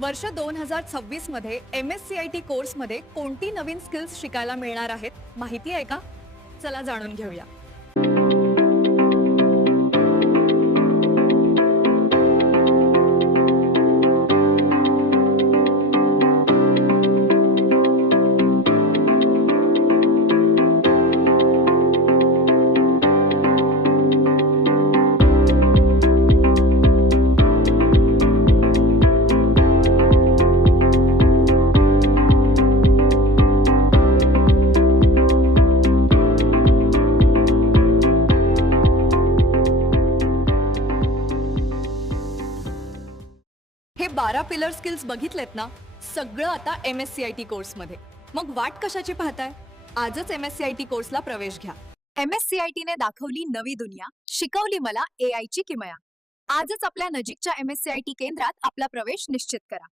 वर्ष 2026 मध्ये MSCIT कोर्समध्ये कोणती नवीन स्किल्स शिकायला मिळणार आहेत माहिती आहे का? चला जाणून घेऊया. हे 12 पिलर स्किल्स बघितलेत ना, सगळं आता MSCIT कोर्समध्ये. मग वाट कशाची पाहताय? आजच MSCIT कोर्सला प्रवेश घ्या. MSCIT ने दाखवली नवी दुनिया, शिकवली मला AI ची किमया. आजच आपल्या नजीकच्या MSCIT केंद्रात आपला प्रवेश निश्चित करा.